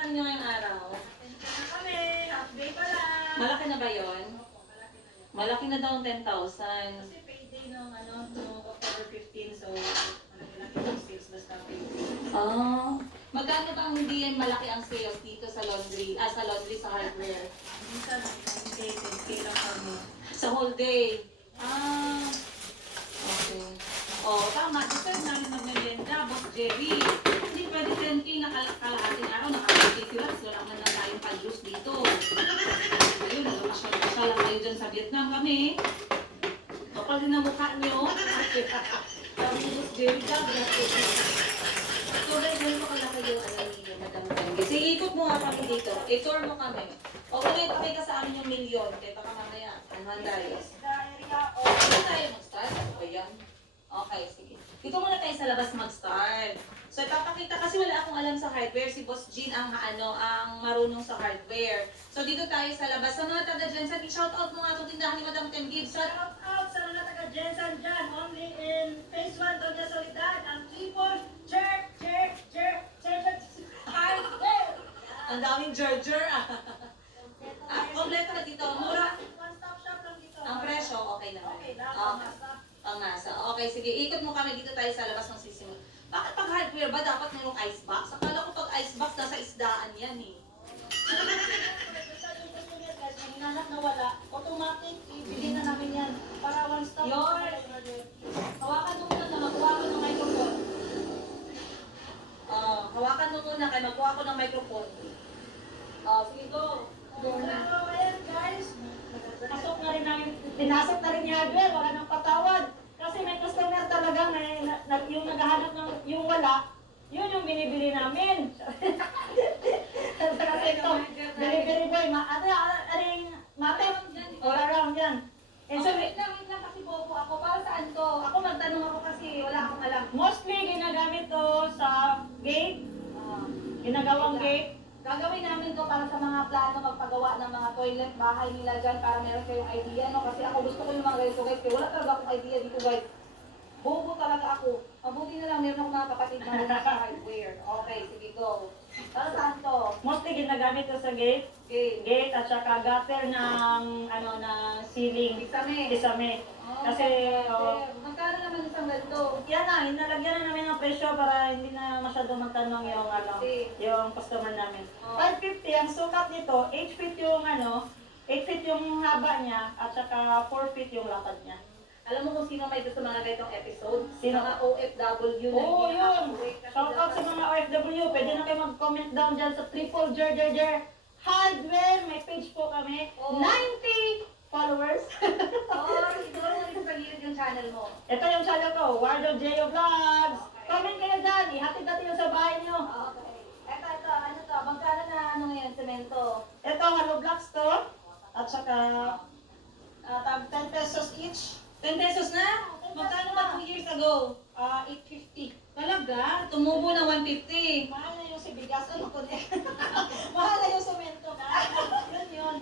income nyo ngayong araw? Nakita na kami, half day pa lang. Malaki na ba yun? Malaki na daw ang 10,000. Kasi payday nung October 15, so malaki-laki yung sales basta payday. Magkano ba ang hindi malaki ang sales dito sa laundry, sa hardware? Minsan, 9K, 10K lang kami. Sa whole day? Okay. Tama. Deserve namin mag-merienda, Boss Jerry. Hindi pwede 10K na kalahating araw, naka-10K sila, so wala man lang tayong pag-lose dito. Ayun, nalamasya lang kayo dyan sa Vietnam kami. Kapal din ang mukha nyo. Sabi ni Boss Jerry, so, guys, meron ko lang kayo, Madam Tengge. Sige, ikot mo nga kami dito. I-tour mo kami. O, kung ipakita sa amin yung milyon, kaya baka mamaya, anuhan tayo. Saan tayo mag-start? Ano ba yan? Okay, sige. Dito muna tayo sa labas mag-start. So, ipapakita, kasi wala akong alam sa hardware. Si Boss Jean ang marunong sa hardware. So, dito tayo sa labas. Sa mga taga-Jensen, i-shout out mo nga itong tindahan ni Madam Tengge. Shout out sa mga taga-Jensen dyan, only in phase 1 Doña Soledad, ang triple hardware. Ang daming Gerger. Kompleto na dito. Mura. One-stop shop lang dito. Ang presyo, okay naman. Okay, lahat Okay. ang nasa. Pangasa. Okay, sige. Ikot mo kami dito tayo sa labas ng sisimul. Bakit pag hardware ba dapat mayroong icebox? Akala ko pag icebox nasa isdaan yan eh. Hinahanap na wala, automatic, ibili na namin yan. Para one-stop. Yours. Hawakan mo muna na makuha ko ng microphone. Hawakan mo muna kay makuha ko ng microphone. Sige go. So, ayan guys, pasok na rin namin, pinasok na rin yung hardware, wala nang patawad. Kasi may customer talagang yung naghahanap ng yung wala, yun yung binibili namin. Kasi ito, delivery boy, matip, all around yan. And so, Wait lang kasi bobo ako. Para saan to? Ako magtanong ako kasi wala akong alam. mostly ginagamit to sa gate, ginagawang gate. Gagawin namin to para sa mga plano magpagawa ng mga toilet bahay nila dyan para meron kayong idea, no? Kasi ako gusto ko yung mga ganito guys, kaya wala talaga akong idea dito guys. Bobo talaga ako. Mabuti na lang meron akong mga kapatid na muna sa hardware. Okay, sige go. Para saan to? Mostly ginagamit to sa gate, Okay. gate at saka gutter ng na ceiling, Isame. kisame. Kasi, Magkano naman isang ganito? yan na, hinalagyan na namin ng presyo para hindi na masyado magtanong yung yung customer namin. 550 ang sukat nito, 8 feet yung 8 feet yung haba niya at saka 4 feet yung lapad niya. Alam mo kung sino may gusto mga ganitong episode? Sino? Mga OFW na Oo, hindi yun. nakaka-uwi kasi Shout out sa mga OFW. Pwede na kayo mag-comment down dyan sa triple hardware. May page po kami. Oo. 90 followers. Siguro mo rin sa gilid yung channel mo. Ito yung channel ko, Wardo J.O. Vlogs. Comment kayo dyan. Ihatid natin yung sa bahay nyo. Okay. Ito, ano to? Magkano na ngayon, semento? Ito, hollow blocks to. At saka, 10 pesos each. 10 pesos na? Magkano ba 2 years ago? 850. Talaga? Tumubo na 150. Mahal na yung si bigas. Ano ko mahal na yung semento. Yun.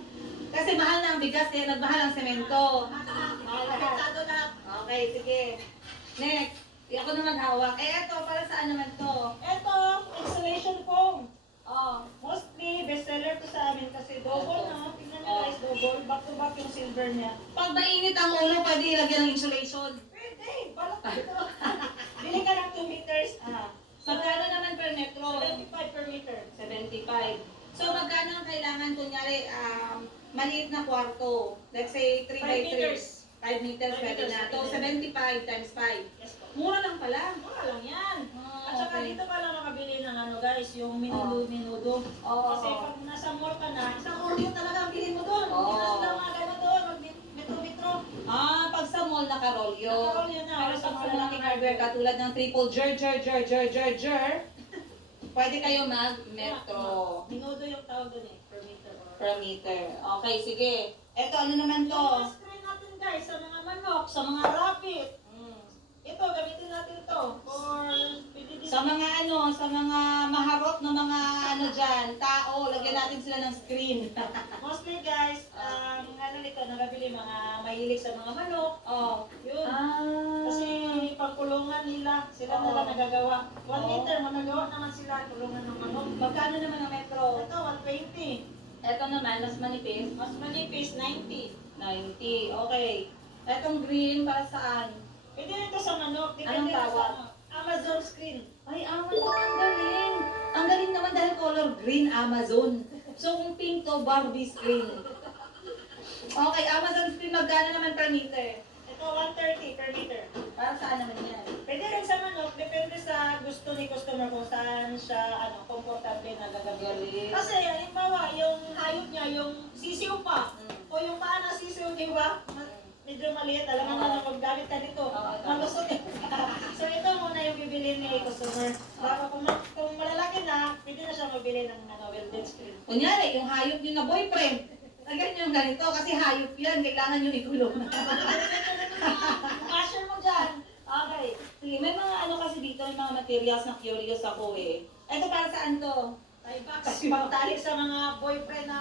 Kasi mahal na ang bigas eh, nagmahal ang semento. Mahal na. Okay, sige. Next. Ako naman hawak. Eto, para saan naman to? Ito, insulation foam. Mostly bestseller to sa amin kasi double na. Tingnan nyo guys, double. Back to back yung silver niya. Pag mainit ang ulo, pwede ilagyan ng insulation. Pwede, balak dito. Bili ka ng 2 meters. Magkano naman per metro? 75 per meter. 75. So, magkano ang kailangan, kunyari, maliit na kwarto? Let's say 3 by 3. 5 meters. 5 meters, 5 pwede meters, na. So, 5 75 times 5. Yes po. Mura lang pala. Mura lang yan. At saka Okay. dito ka lang nakabili ng guys, yung minudo. Oo. Kasi pag nasa mall ka na, isang oreo talaga ang bilhin mo doon. Oo. Hindi na sila mga gano'n doon, metro-metro. Pag sa mall, nakarolyo. Nakarolyo na. Pero sa malalaking hardware, katulad ng triple jer, pwede kayo mag-metro Minudo yung tawag doon per meter. per meter. Okay, sige. Eto, ano naman to? Yung screen natin guys, sa mga manok, sa mga rabbit. Ito, gamitin natin to for Sa mga maharot na mga dyan, tao, lagyan natin sila ng screen. mostly guys, nito, nabibili mga mahilig sa mga manok. Yun. Kasi pag kulungan nila. Sila Oo. nila nagagawa. 1 Oo. meter, magagawa naman sila. Kulungan ng manok. Magkano naman ang metro? Ito, 120. Ito naman, mas manipis. Mas manipis, 90. 90. Okay. Etong green para saan? Pwede rin ito sa manok. Anong Depende na sa tawag? ano. Amazon screen. Ay, Amazon, ang galing. Ang galing naman dahil color green, Amazon. So, kung pink to, Barbie screen. Okay, Amazon screen, magkano naman per meter? Ito, 130 per meter. Para saan naman yan? Pwede rin sa manok. Depende sa gusto ni customer kung saan siya komportable na gagawin. Galing. Kasi, halimbawa, yung hayop niya, yung sisiw pa, o yung paa na sisiw, di ba? Medyo maliit, alam mo na maggamit ka nito. Malusot eh. So ito muna yung bibili ni customer. Baka kung malalaki na, pwede na siya mabili ng welded screen. Kunyari, yung hayop niyo na boyfriend. Agad yung ganito, kasi hayop yan, kailangan yung ikulong. Masher mo dyan. Okay. Sige, may mga ano kasi dito, may mga materials na curious ako eh. Ito para saan to? Tie box. Pagtali sa mga boyfriend na.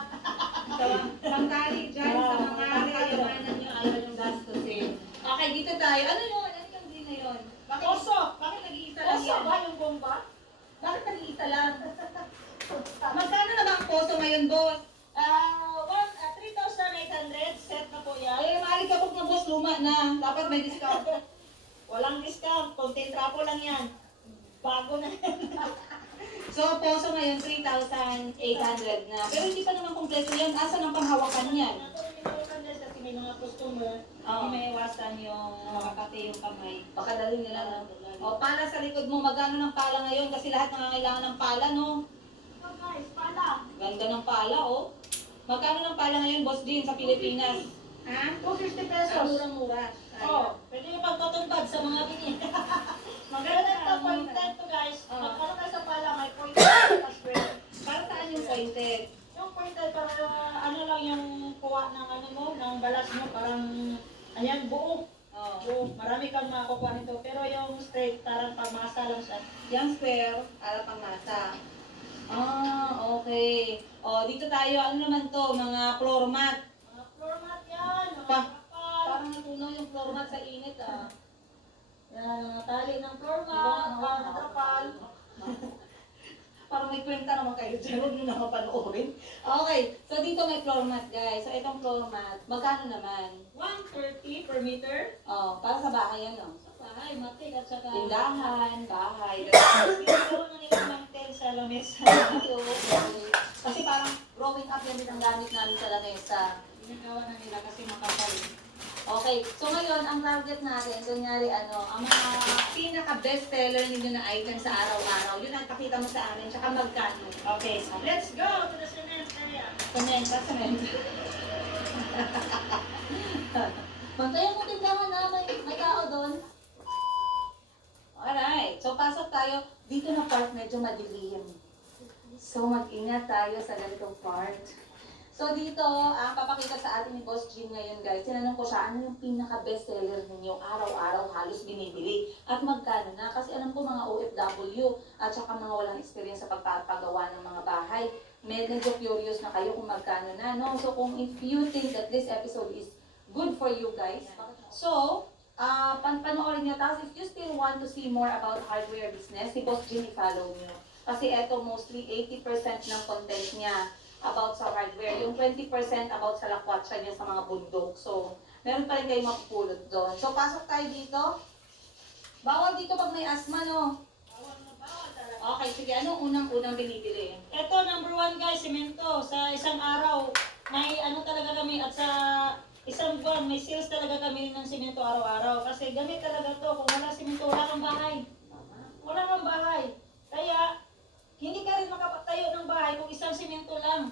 Pangtali dyan sa mga kayamanan nyo, ayaw yung gastusin. Okay, dito tayo. Ano yung green na yun? Oso. Bakit nag-iisa lang Oso yan? ba yung bomba? Bakit nag-iisa lang? Magkano na ba ang poso ngayon, boss? 3,800 set na po yan. Ay, maalikabok na boss, luma na. Dapat may discount. Walang discount. Content trapo lang yan. Bago na. So, poso ngayon, 3,800 na. Pero hindi pa naman kompleto yan. Asa ng panghawakan yan? Kasi may mga customer, Oo. hindi may iwasan yung makakati yung kamay. Baka dali nila, no? O, pala sa likod mo, magkano ng pala ngayon? Kasi lahat nangangailangan ng pala, no? So guys, pala. Ganda ng pala, oh. Magkano ng pala ngayon, Boss Jean, sa Pilipinas? Ha? 250 Ah, pesos. murang-mura. Oo. Pwede yung pagpatumbad sa mga bini. Maganda ito, pointed to guys. Oo. Magkano kayo sa pala, may pointed as well. Para saan yung pointed? Yung pointed, para ano lang yung kuha ng ano mo, ng balas mo, parang, ayan, buo. Oh. Buo. Marami kang makukuha nito. Pero yung straight, parang pagmasa lang siya. Yung square, para pang nasa. Ah, okay. O, dito tayo, ano naman to? Mga floor mat. Mga floor mat yan, mga Pa- kapal. Parang natunaw yung floor mat sa init, ah. Yan, mga tali ng floor Diba, mat, ano, mga trapal. Parang may kwenta naman kayo dyan, huwag nyo na mapanoorin. Okay, so dito may floor mat, guys. So, itong floor mat, magkano naman? 130 per meter. Oh, para sa bahay yan, no? Sa bahay, matik at saka... Tindahan, bahay. Ginagawa na nila mantel sa lamesa. Kasi parang growing up yan din ang gamit namin sa lamesa. Ginagawa na nila kasi makapal. Okay, so ngayon, ang target natin, kunyari ang mga pinaka-best seller ninyo na item sa araw-araw, yun ang pakita mo sa amin, tsaka magkano. Okay, so let's go to the cement area. Cement, cement. Bantayan mo tindahan na, may tao doon. Alright, so pasok tayo. Dito na part medyo madilim. So mag-ingat tayo sa ganitong part. So dito, ang papakita sa atin ni Boss Jean ngayon guys, tinanong ko siya, ano yung pinaka-best seller ninyo? Araw-araw halos binibili. At magkano na? Kasi alam ko mga OFW at saka mga walang experience sa pagpapagawa ng mga bahay. Medyo curious na kayo kung magkano na, no? So kung if you think that this episode is good for you guys, so, panoorin nyo. Tapos if you still want to see more about hardware business, si Boss Jean i-follow nyo. Kasi eto mostly 80% ng content niya about sa hardware. Yung 20% about sa lakwatsa niya sa mga bundok. So, meron pa rin kayo mapupulot doon. So, pasok tayo dito. Bawal dito pag may asthma, no? Bawal na bawal talaga. Okay, sige. Anong unang-unang binibili? Ito, number 1 guys, semento. Sa isang araw, may ano talaga kami at sa isang buwan, may sales talaga kami ng semento araw-araw. Kasi gamit talaga to. Kung wala semento, wala kang bahay. Wala kang bahay. Kaya, hindi ka rin makapatayo ng bahay kung isang semento lang.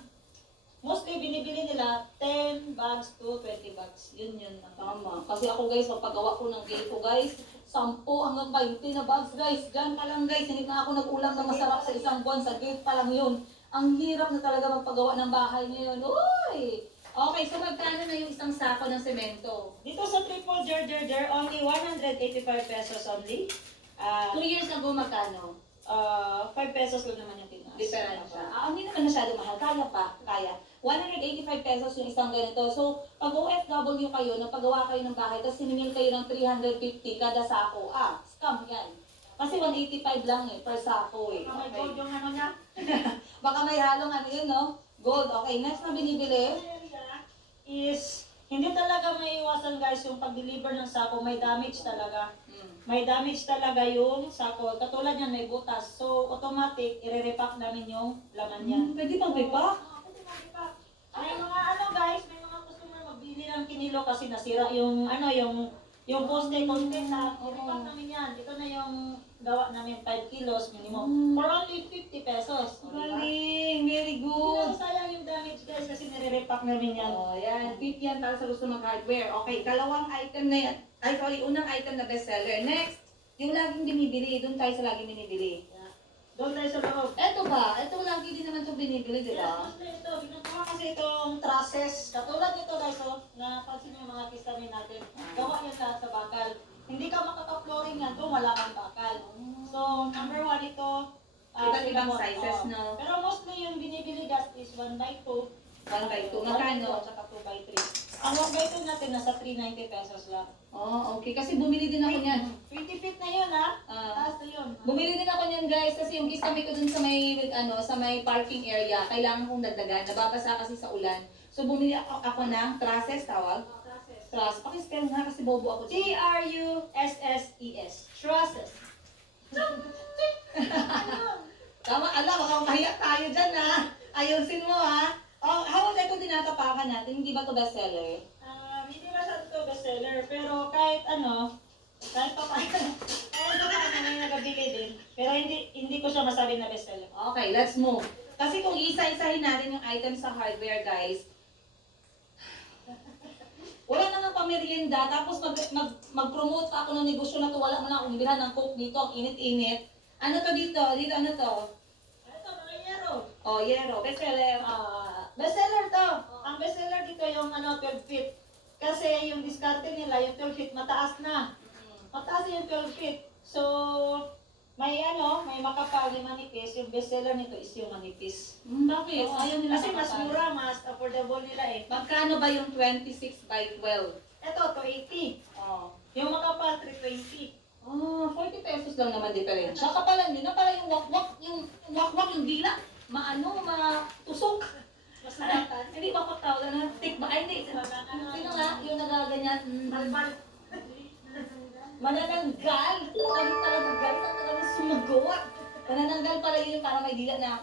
Mostly, binibili nila 10 bags to 20 bags. Yun. Tama. Kasi ako guys, magpagawa ko ng gate ko guys, 10 hanggang 20 na bags guys. Diyan pa lang guys, hindi na ako nag-ulam na masarap sa isang buwan. Sa gate pa lang yun. Ang hirap na talaga magpagawa ng bahay ngayon. Uy! Okay, so magkano na yung isang sako ng semento? Dito sa triple jar, only 185 pesos only. 2 years ago magkano? 5 pesos lang naman yung tinawag. Diferensya. Hindi naman masyado mahal. Kaya pa. Kaya. 185 pesos yung isang ganito. So, pag OFW kayo, napagawa kayo ng bahay, tapos siningil kayo ng 350 kada sako. Scam yan. Kasi 185 lang per sako eh. May gold yung ano niya. Baka may halong ano yun, no? Gold. Okay, next na binibili. Is, hindi talaga may iwasan guys yung pag-deliver ng sako. May damage talaga. May damage talaga yung sako. Katulad yan, may butas. So, automatic, i-repack namin yung laman yan. Pwede pang repack? Pwede mag-repack. May mga ano guys, may mga customer magbili ng kinilo kasi nasira yung ano, yung poste content na i-repack namin yan. Ito na yung gawa namin 5 kilos minimum. For only 50 pesos. Galing. Very Hindi good. na sayang yung damage guys kasi nire-repack namin yan. Yan. Tip yan para sa gusto mag-hardware. Okay, dalawang item na yan. Unang item na bestseller. Next, yung laging binibili. Doon tayo sa laging binibili. Doon tayo sa loob. Eto ba? Eto lagi din naman itong binibili, di ba? Yes, ito. Ginagawa kasi itong trusses. Katulad nito guys, na pansin yung mga kistamin natin. Gawa yan lahat sa bakal. Hindi ka makaka-flooring yan kung wala kang bakal. So, number 1 ito. Iba't-ibang sizes, no? Pero mostly yung binibili gas is 1x2. 1x2. Magkano? At saka 2x3. Ang 1x2 natin nasa 390 pesos lang. Okay. Kasi bumili din ako niyan. 20 feet na yun ha? Ah. Taas na yun. Bumili din ako niyan, guys, kasi yung kisame ko dun sa may parking area, kailangan kong dagdagan. Nababasa kasi sa ulan. So bumili ako ng trusses, tawag. Truss. Pakispell nga kasi bobo ako. Trusses. Trusses. Tama, baka mahiya tayo dyan, ha? Ayusin mo, ha? How would I kung tinatapakan natin? Hindi ba ito bestseller? Hindi ba sa ito bestseller, pero kahit pa paano may nagabili din. Pero hindi ko siya masabi na bestseller. Okay, let's move. Kasi kung isa-isahin natin yung items sa hardware, guys, wala na nga pamerienda, tapos mag-promote ako ng negosyo na to, wala mo na akong bilhan ng coke dito, ang init-init. Ano to dito? Dito ano to? Ito, mga yero. Yero. Bestseller. Bestseller to. Ang bestseller dito yung 12 feet. Kasi yung diskarte nila, yung 12 feet, mataas na. Mataas yung 12 feet. So, may makapal, may manipis. Yung bestseller nito is yung manipis. Bakit? Ayaw nila Kasi mas makapal. mura, mas affordable nila eh. Magkano ba yung 26 by 12? Ito, 280. Oh. Yung makapal, 320. 40 pesos lang naman diferensya. Kapalan nyo na para yung wakwak, yung dila. Matusok. Mas nalatan. Hindi ba tawag na? Tikba. Ay, hindi. Sino nga? Yung nagaganyan. Malmal. Manananggal. Talagang guys, ang talagang sumagot. Manananggal pala yun para may dila na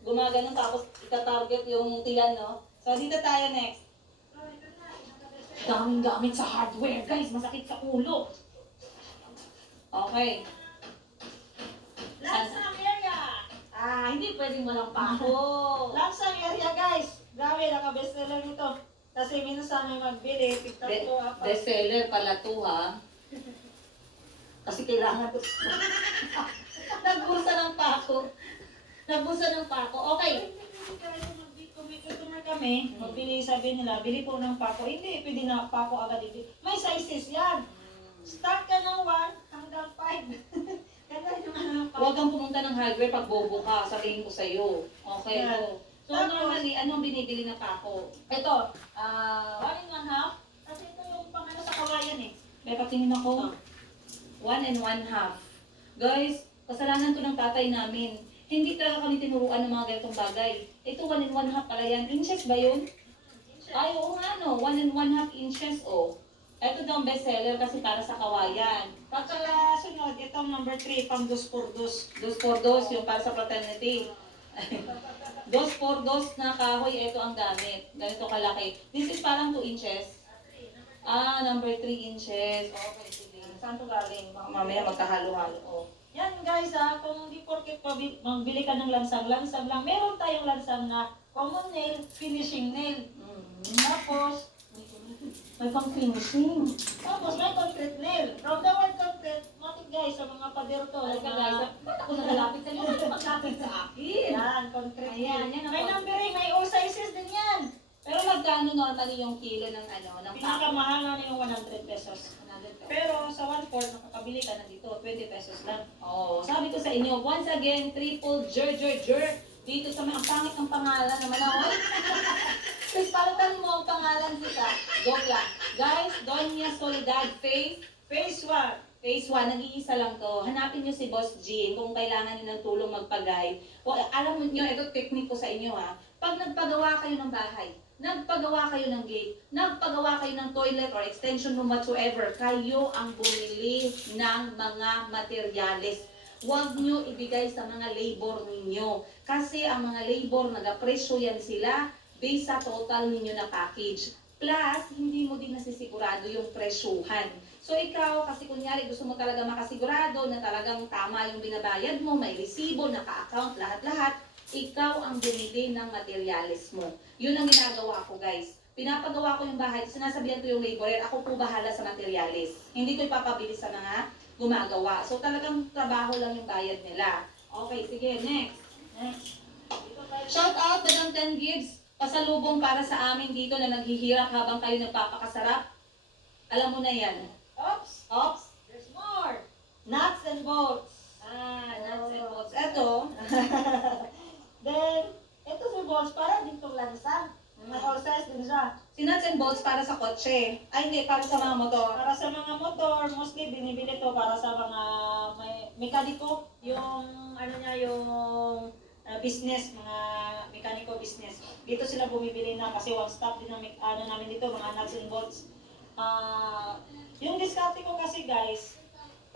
gumaganon tapos itatarget yung tiyan, no? So, dito tayo next. Daming gamit sa hardware, guys. Masakit sa ulo. Okay. Lansang area. Hindi pwedeng walang pako. Lansang area guys. Grabe, naka-bestseller nito. Kasi minsan may magbili, tiktok ko, apat. Bestseller pala to, ha? Kasi kailangan ko. Nagbusa ng pako. Okay. Kung may customer kami, magbili, sabi nila, bili po ng pako. Hindi, pwede na pako agad dito. May sizes yan. Start ka ng 1 hanggang 5. Ganda yung Huwag kang pumunta ng hardware pag bobo ka. Sabihin ko sa'yo. Okay, Yeah. go. So, Tapos, normally, anong binibili na pako? Ito, 1 and 1/2. Kasi ito yung pangano sa kawayan eh. May patingin ako. 1 and 1/2. Guys, kasalanan to ng tatay namin. Hindi talaga kami tinuruan ng mga ganitong bagay. Ito 1 and 1/2 pala yan. Inches ba yun? Ay, oo nga no. 1 and 1/2 inches, oh. Ito daw ang bestseller kasi para sa kawayan. Pagka sunod, itong number 3, pang 2x2. 2x2, yung para sa fraternity. 2x2 na kahoy, ito ang gamit. Ganito kalaki. This is parang 2 inches. Number 3 inches. Okay, sige. Saan to galing? Baka mamaya magkahalo-halo. Oh. Yan guys kung di porket magbili ka ng lansang lang. Meron tayong lansang na common nail, finishing nail. Tapos, May pang finishing. may concrete nail. From the word concrete, matik guys, sa mga pader to. Halika guys, ba't ako nalalapit sa inyo? Ba't maglapit sa akin? Yan, concrete Ayan, nail. yan ang May concrete. numbering, may all sizes din yan. Pero magkano normally yung kilo ng pako? Pinakamahal na yung 100 pesos. 100 Pero sa 1/4, makakabili ka na dito, 20 pesos lang. Oh, sabi ko sa inyo, once again, triple jer. Dito sa may, ang pangit ng pangalan naman ako. Please, palitan mo ang pangalan kita. Joke lang. Guys, Doña Soledad Phase 1. Phase 1, nag-iisa lang to. Hanapin nyo si Boss Jean kung kailangan nyo ng tulong magpagay. O, alam nyo, ito technique ko sa inyo ha. Pag nagpagawa kayo ng bahay, nagpagawa kayo ng gate, nagpagawa kayo ng toilet or extension room whatsoever, kayo ang bumili ng mga materyales. Huwag nyo ibigay sa mga labor ninyo. Kasi ang mga labor, nag-apresyo yan sila based sa total ninyo na package. Plus, hindi mo din nasisigurado yung presyuhan. So ikaw, kasi kunyari gusto mo talaga makasigurado na talagang tama yung binabayad mo, may resibo, naka-account, lahat-lahat, ikaw ang bumili ng materials mo. Yun ang ginagawa ko, guys. Pinapagawa ko yung bahay, sinasabihan ko yung laborer, ako po bahala sa materials. Hindi ko ipapabili sa mga gumagawa. So talagang trabaho lang yung bayad nila. Okay, sige, next. Shout out, Madam 10 Gigs. Pasalubong para sa amin dito na naghihirap habang kayo nagpapakasarap. Alam mo na yan. Oops, there's more. Nuts and bolts. Nuts and bolts. Eto, Then, ito si bolts para dito lansa. All size din siya. si nuts and bolts para sa kotse. Ay hindi, para sa mga motor. Para sa mga motor, mostly binibili to para sa mga may mekaniko. Yung ano niya, yung business, mga mekaniko business. Dito sila bumibili na kasi one stop din ang ano namin dito, mga nuts and bolts. Yung diskarte ko kasi guys,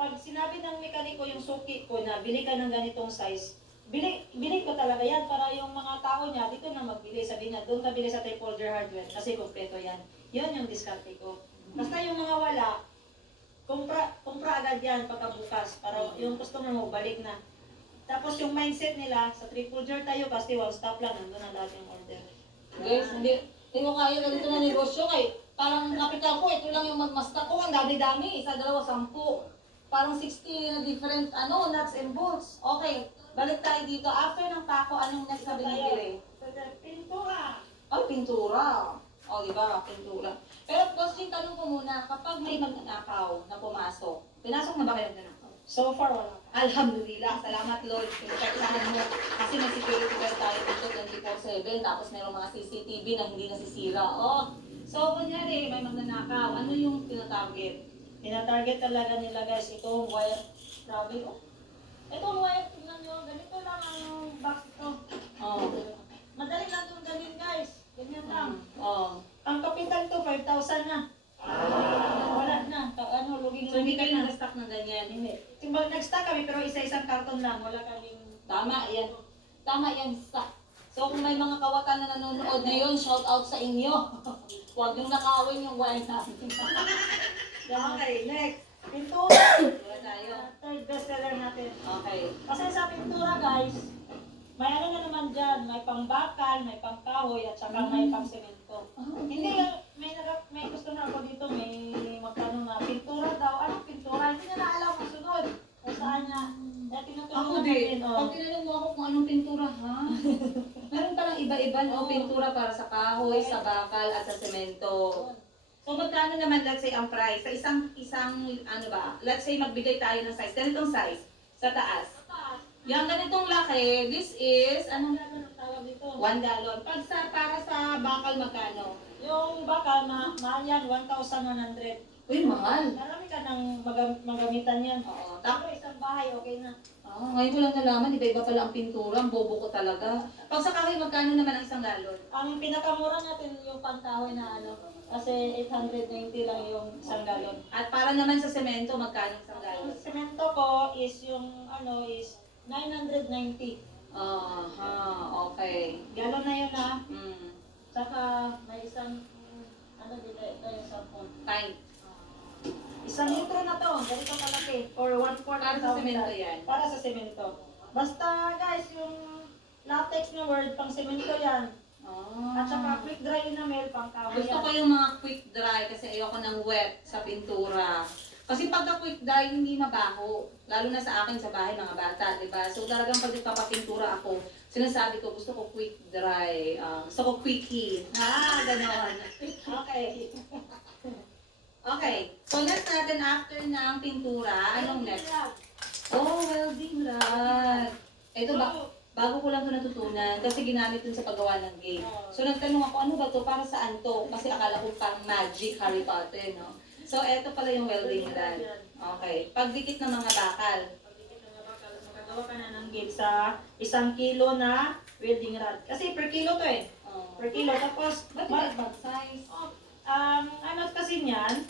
pag sinabi ng mekaniko yung suki ko na bili ka ng ganitong size, bili ko talaga yan para yung mga tao niya dito na magbili. Sabi niya, doon ka bili sa Type Holder Hardware kasi kompleto yan. Yun yung diskarte ko. Basta yung mga wala, kumpra agad yan pagkabukas para yung customer mo balik na. Tapos yung mindset nila, sa Triple Jar tayo kasi one stop lang, nandun na lahat yung order. Guys, hindi mo kaya ganito na negosyo kay parang kapital ko, ito lang yung magmasta ko, ang dami-dami, isa, dalawa, 10. Parang 60 na different, nuts and bolts. Okay, balik tayo dito. After ng pako, anong next na binibili? Pintura. Ay, pintura. O, di ba? Pintura. Pero, boss, yung tanong ko muna, kapag may magnanakaw na pumasok, pinasok na ba kayo magnanakaw? So far, wala. Alhamdulillah, salamat Lord. Pinagkailangan mo. Kasi may security guard tayo dito 24/7, tapos merong mga CCTV na hindi nasisira. Oh, so kunyari, may magnanakaw, ano yung tinatarget? Tinatarget talaga nila guys, itong wire. Grabe, oh. Itong wire, tingnan nyo, ganito lang ang box ito. Oh. Madali lang itong dalhin guys. Ganyan lang. Oh. Ang kapital to, 5,000 na. Wala na. Luging So hindi ka kayo na. nag-stock ng ganyan? Hindi. Timbang nag-stock kami pero isa-isang karton lang. Wala kaming... Tama yan. Tama yan, stock. So kung may mga kawatan na nanonood ngayon, shout out sa inyo. Huwag yung nakawin yung wine namin. Okay, next. Pintura. Wala tayo. Third bestseller natin. Okay. Kasi sa pintura guys, may ano na naman dyan, may pangbakal, may pangkahoy, at saka may pangsemento. Hindi, may gusto na ako dito, may magkano na pintura daw. Anong pintura? Hindi niya na alam kung sunod. Kung saan niya. Kaya Ako tinutulungan din. natin. Pag tinanong mo ako kung anong pintura, ha? Meron palang iba-iba, no? Pintura para sa kahoy, sa bakal, at sa semento. So magkano naman, let's say, ang price? Sa isang let's say magbigay tayo ng size. Ganitong size, sa taas. Yung ganitong laki, this is, Anong gano'n ang tawag dito? 1 gallon. Para sa bakal, magkano? Yung bakal, mahal yan, 1,100. Uy, mahal. Marami ka nang magamitan yan. Oo. Pero isang bahay, okay na. Ngayon ko lang nalaman, iba-iba pala ang pintura, ang bobo ko talaga. Pag sa kahoy, magkano naman ang 1 gallon? Ang pinakamura natin yung pangkahoy na kasi 890 lang yung 1 gallon. At para naman sa semento, magkano ang 1 Ang gallon? semento ko is yung is 990. Okay. Gallon na yun ha. Mm. Saka may isang, dito, ito yung sampon. Fine. Isang litro na to, ganito kalaki. Or 1/4 Para sa semento yan. Para sa semento. Basta guys, yung latex na word, pang semento yan. At saka quick dry enamel, pang kahoy Gusto yan. ko yung mga quick dry kasi ayoko ng wet sa pintura. Kasi pagka quick dry, hindi mabaho. Lalo na sa akin sa bahay, mga bata, di ba? So talagang pag nagpapapintura ako, sinasabi ko, gusto ko quick dry, gusto ko quickie. Ganon. Okay. Okay. So, next natin after ng pintura, anong next? Oh, welding rod. Ito bago ko lang ito natutunan kasi ginamit dun sa paggawa ng game. So, nagtanong ako, ano ba to? Para saan to? Kasi akala ko pang magic Harry Potter, no? So, eto pala yung welding rod. Okay. Pagdikit ng mga bakal. Makagawa ka na ng gate sa 1 kilo na welding rod. Kasi per kilo to eh. Per kilo. Tapos, Ba't iba size? ano kasi niyan,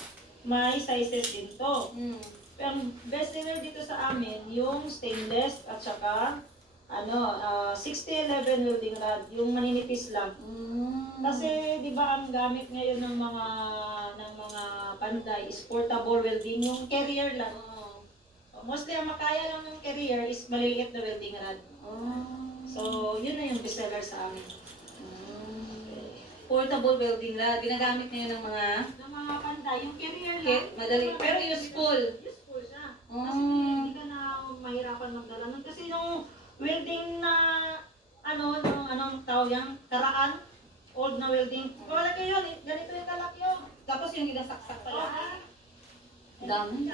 may sizes din to. Hmm. Pero ang best seller dito sa amin, yung stainless at saka 6011 welding rod, yung maninipis lang. Kasi 'di ba ang gamit ngayon ng mga panday is portable welding, yung carrier lang. Mostly ang makaya lang ng carrier is maliliit na welding rod. So, yun na yung best seller sa amin. Portable welding rod. Ginagamit ngayon ng mga Panday, yung carrier lang. madali. Pero useful. Useful siya. Kasi hindi ka na mahirapan magdala nun. Kasi yung welding na anong tawag yan? Karaan, old na welding. Wala kayo yun, ganito yung kalaki yun. Tapos yung ginasaksak pala. Oh, Dami.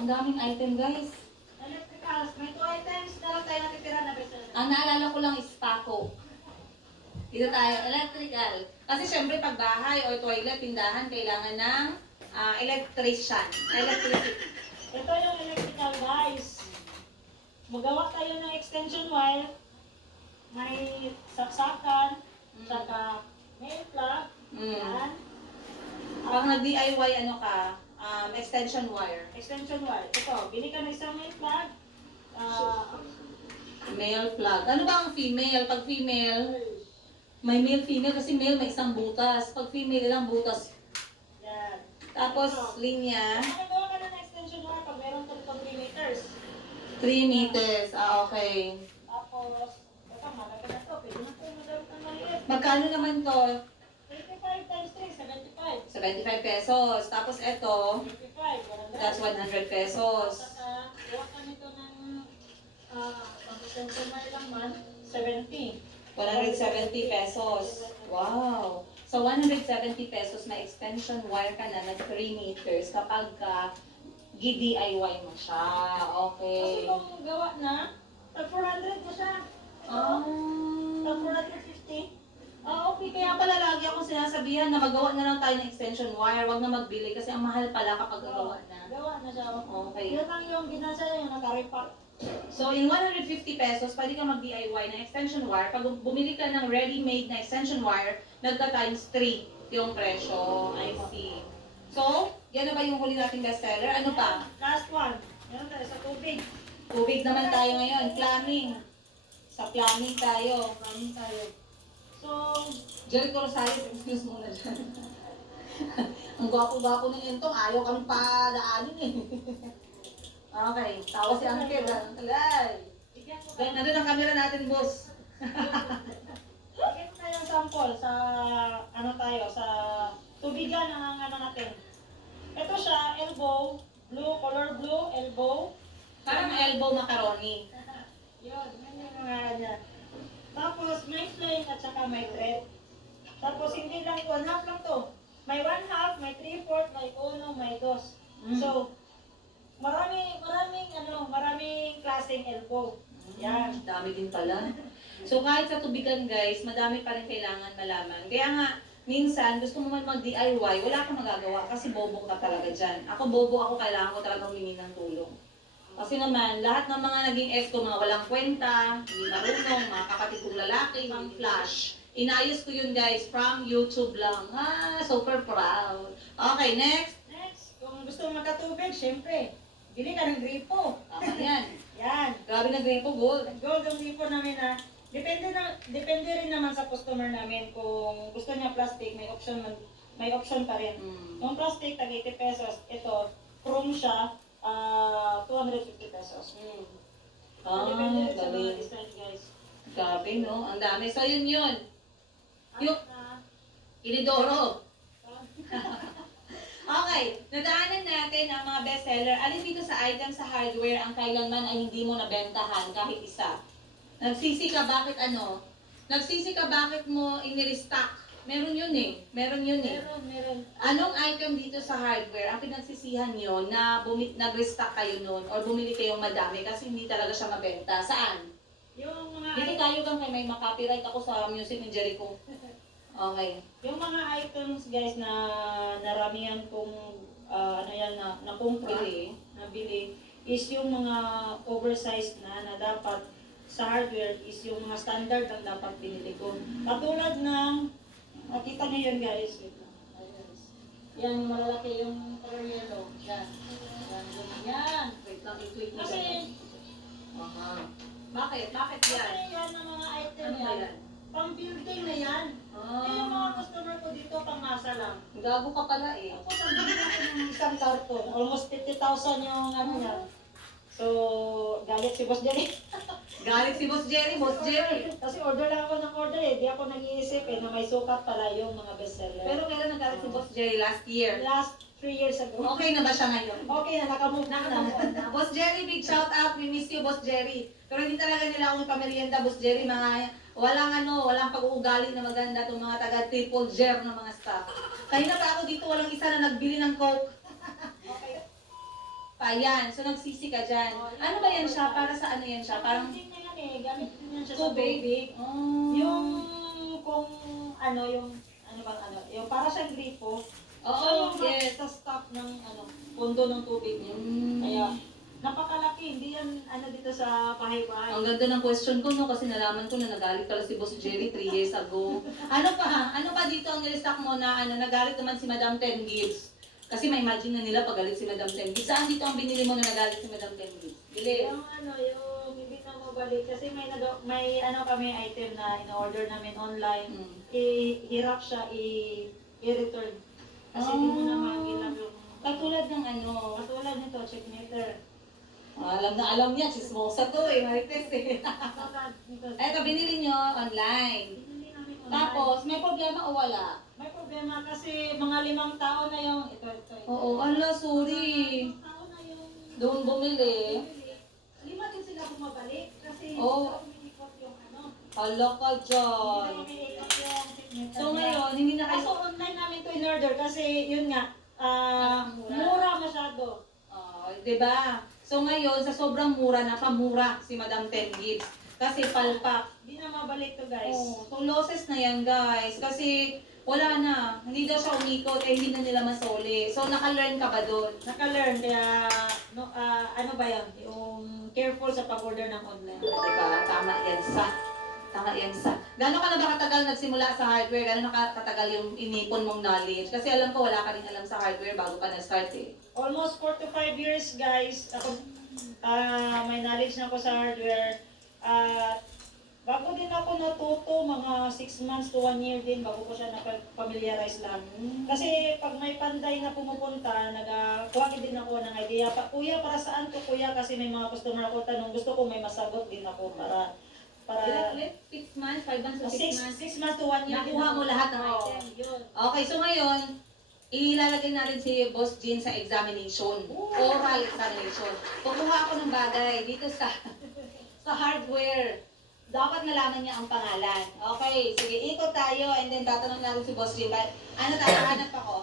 Ang daming item, guys. electricals, may 2 items na lang tayo natitira na best seller. Ang naalala ko lang is Paco. Dito tayo, electrical. Kasi syempre pag bahay o toilet, tindahan, kailangan ng electrician. Electricity. Ito yung electrical guys. Magawa tayo ng extension wire. May saksakan, saka nail plug. Yan. Pag nag-DIY, ano ka, extension wire. Extension wire. Ito, bili ka ng isang nail plug. Male plug. Ano ba ang female? Pag female, may male, female kasi male may isang butas. Pag female, ilang butas. Yan. Tapos, linya, Nagawa ka na ng extension wire pag meron ka itong 3 meters. 3 meters. Okay. Tapos, ito, malaki na to. Pwede na ito magamit ng maliit. Magkano naman to? 35 times 3, 75. 75 pesos. Tapos ito, 55, that's 100 pesos. Saka, gawa ka nito ng, extension wire lang man, 70. 170 pesos. Wow. So, 170 pesos may extension wire ka na 3 meters kapag DIY mo siya. Kasi Okay. kung gawa na, tag 400 na siya. Tag 450. Okay. Kaya pala lagi akong sinasabihan na magawa na lang tayo ng extension wire. Huwag na magbili kasi ang mahal pala kapag gawa na. Gawa na siya. Okay. Yun lang yung ginasa yung naka-repart. So, in 150 pesos, pwede ka mag-DIY ng extension wire. Pag bumili ka ng ready-made na extension wire, nagka-times 3 yung presyo. I see. So, yan na ba yung huli nating bestseller? Ano pa? Last one. Meron tayo sa tubig. Tubig naman tayo ngayon. Plumbing. Sa plumbing tayo. Maraming tayo. So, Jericho Rosales, excuse mo na dyan. Ang gwapo-gwapo na yun tong. Ayaw kang padaanin eh. Okay. Tawa si Uncle. Alay. bigyan ko Then, nandun ang camera natin, boss. bigyan ko tayo ng sample sa, sa tubigan ng natin. Ito siya, elbow, blue, color blue, elbow. Parang elbow macaroni. Yun, yun yung mga niya. Tapos may plain at saka may thread. Tapos hindi lang 1/2 lang to. May 1/2, may 3/4, may 1, may 2. So, maraming klaseng elbow. Yan. Dami din pala. So kahit sa tubigan guys, madami pa rin kailangan malaman. Kaya nga, minsan gusto mo man mag-DIY, wala kang magagawa kasi bobo ka talaga dyan. Ako bobo ako, kailangan ko talagang humingi ng tulong. Kasi naman, lahat ng mga naging ex ko, mga walang kwenta, hindi marunong, mga kapatid kong lalaki, mga flash. Inayos ko yun guys, from YouTube lang. Super proud. Okay, next. Next, kung gusto mo magkatubig, syempre, bili ka ng gripo. Yan. Yan. Grabe na gripo, gold. Gold ang gripo namin na. Depende rin naman sa customer namin kung gusto niya plastic, may option pa rin. Yung plastic, tag 80 pesos. Ito, chrome siya, 250 pesos. Depende rin sa mga galing. design, guys. Grabe, no? Ang dami. So, yun. Yung Na, inidoro. Okay, nadaanan natin ang mga bestseller. Alin dito sa item sa hardware ang kailanman ay hindi mo nabentahan kahit isa? Nagsisi ka bakit ano? Nagsisi ka bakit mo inirestock Meron yun eh. Meron yun eh. Meron. Anong item dito sa hardware ang pinagsisihan nyo na nag-restock kayo noon or bumili kayong madami kasi hindi talaga siya mabenta? Saan? Yung mga Dito tayo bang kay may makapiright ako sa Music in Jericho. Okay. yung mga items guys na naramihan kong ano yan na kumpra, nabili is yung mga oversized na dapat sa hardware is yung mga standard ang dapat binili ko. Katulad ng makita niyo yun guys. Yan yung malalaki yung color yellow. Yan. Yan. Wait lang, i-tweet mo. Kasi Aha. Bakit? Bakit yan? kasi yan ang mga item Ano ba yan. yan? Pang building na yan. Eh yung mga customer ko dito pang masa lang. Gago ka pala eh. Ako nagbili ako ng isang karton. Almost 50,000 yung ano niya. So, galit si Boss Jerry. Galit si Boss Jerry, Boss Jerry. Kasi order lang ako ng order eh. Di ako nag-iisip eh na may sukat pala yung mga bestseller. Pero kailan nagalit si Boss Jerry? Last year. Last 3 years ago. Okay na ba siya ngayon? Okay na, nakamove na. Boss Jerry, big shout out. We miss you, Boss Jerry. Pero hindi talaga nila akong pamerienda, Boss Jerry. Mga walang pag-uugali na maganda itong mga taga triple ger na mga staff. Kanina pa ako dito, walang isa na nagbili ng Coke. Okay. Pa yan. So nagsisi ka dyan. Ano ba yan siya? Para sa ano yan siya? Parang Gamit din yan eh. Gamit din yan siya sa tubig. tubig. Oh. Yung kung yung para siyang gripo. Oo, So, yung yes. sa stock ng pundo ng tubig niya. Kaya napakalaki, hindi yan dito sa bahay-bahay. Ang ganda ng question ko, no? Kasi nalaman ko na nagalit pala si Boss Jerry 3 years ago. Ano pa dito ang nirestock mo na nagalit naman si Madam Ten Gibbs? Kasi may imagine na nila pagalit si Madam Ten Gibbs. Saan dito ang binili mo na nagalit si Madam Ten Gibbs? Bili. Yung yung hindi na mabalik kasi may kami item na in-order namin online. Hirap siya i-return. Kasi hindi mo na magilang yung Katulad ng katulad nito, check meter. alam niya, chismosa to eh, Marites eh. Eto, binili nyo online. Hindi namin online. Tapos, may problema o wala? May problema kasi mga 5 tao na yung ito. Oo, ala, sorry. 5 tao na yung Doon bumili. 5 din sila bumabalik kasi Oh. umiikot yung Hala ka Hindi dyan. na umiikot yung check meter. So ngayon, hindi na Kaso kayo... online namin to in-order kasi yun nga, mura masyado. Diba? So ngayon, sa sobrang mura, napamura si Madam Ten Gibbs. Kasi palpak. Hindi na mabalik to guys. Oh, so losses na yan guys. Kasi wala na. Hindi daw siya umikot, eh hindi na nila masoli. So naka-learn ka ba doon? Naka-learn kaya ano ba yan? Yung careful sa pag-order ng online. Diba? Tama yan sa. Gano'n ka na ba katagal nagsimula sa hardware? Gano'n na katagal yung inipon mong knowledge? Kasi alam ko wala ka rin alam sa hardware bago ka na-start eh. Almost 4 to 5 years guys. Ako may knowledge na ako sa hardware. At bago din ako natuto, mga 6 months to 1 year din bago ko siya na-familiarize lang. Kasi pag may panday na pumupunta, nagkuha din ako ng idea. Kuya, para saan to kuya? Kasi may mga customer ako tanong, gusto ko may masagot din ako para Ilan ulit? 6 months? 5 months o 6 months? 6 months to 1 year. Nakuha mo lahat ng Oo. item. Yun. Okay, so ngayon, ilalagay natin si Boss Jean sa examination. Oral examination. Kukuha ako ng bagay dito sa hardware. Dapat nalaman niya ang pangalan. Okay, sige, ikot tayo and then tatanong natin si Boss Jean. Ano tayo? Hanap ako.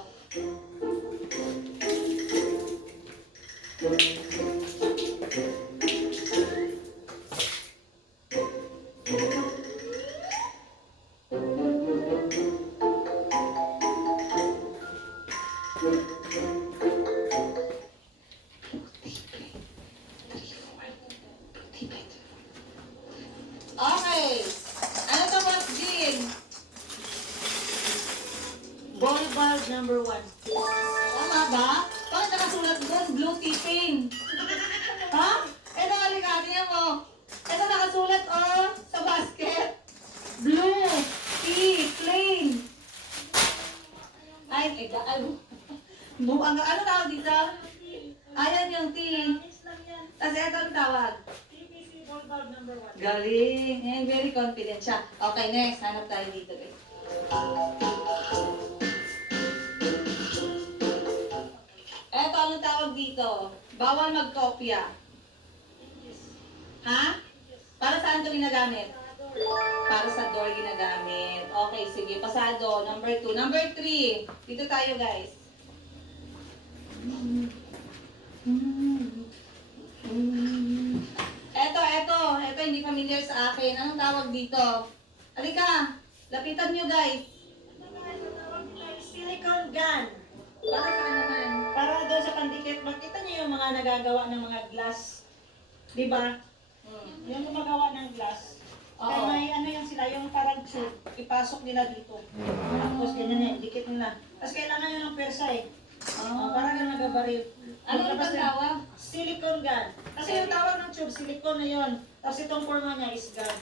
Okay. Ano to, Boss Jean? Ball bulb number 1. Tama ba? Bakit nakasulat doon? Blue tipping. Ha? Ito, alikati mo. Ito nakasulat, oh, sa basket. Blue, tea, plain. Ay, ano tawag dito? Ayan yung tea. Tapos ito ang tawag. PVC ball bulb number 1. Galing. Ayan, very confident siya. Okay, next. Hanap tayo dito, guys. Eto, anong tawag dito? Bawal magkopya. Ha? Para saan ito ginagamit? Para sa door ginagamit. Okay, Okay, sige. Pasado. Number 2. Number 3. Dito tayo, guys. Eto, hindi familiar sa akin. Anong tawag dito? Halika, lapitan nyo guys. Silicone gun. Para saan naman? Para doon sa pandikit, makita niyo yung mga nagagawa ng mga glass. Di ba? Yung gumagawa ng glass. Kaya Oo. may ano yan sila, yung parang tube, ipasok nila dito. Tapos ganyan eh, dikit nila. Tapos kailangan yun ng persa eh. Parang yung nagabaril. Ano yung tawag? Silicone gun. Kasi yung tawag ng tube, silicone na yun. Tapos itong forma niya is gun.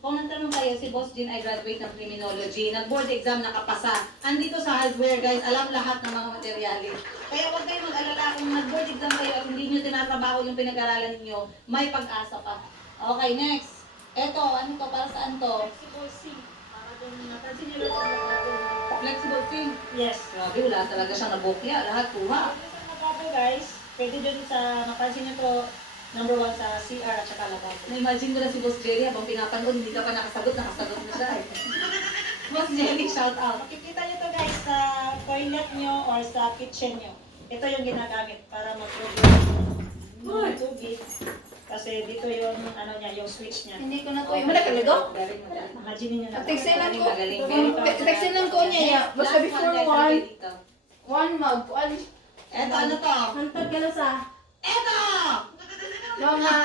Kung nagtanong kayo, si Boss Jean ay graduate ng criminology. Nag-board exam, nakapasa. Andito sa hardware guys, alam lahat ng mga materyales. Kaya huwag kayong mag-alala kung nag-board exam kayo at hindi nyo tinatrabaho yung pinag-aralan ninyo, may pag-asa pa. Okay, next. Eto, ano to? Para saan to? Flexible sink. Para doon, napansin niyo lang yung lababo. Flexible thing. Yes. Grabe, wala talaga siyang nabukya. Lahat kuha. Sa lababo guys, pwede dun sa, napansin niyo to, number 1 sa CR at saka lababo. Na-imagine ko na si Boss Jerry habang pinapanood, hindi ka pa nakasagot na siya. Boss Jerry, shout out. Makikita niyo to guys sa toilet niyo or sa kitchen niyo. Ito yung ginagamit para mag-tubig. Tubig. Kasi dito yung ano niya, yung switch niya. Hindi ko na to yung malakaligo. Imagine niyo na. Texinan ko. Magaling. Texinan ko niya ya. Basta before one mug. Eto, ano to? Hantad ka na sa Eto! mga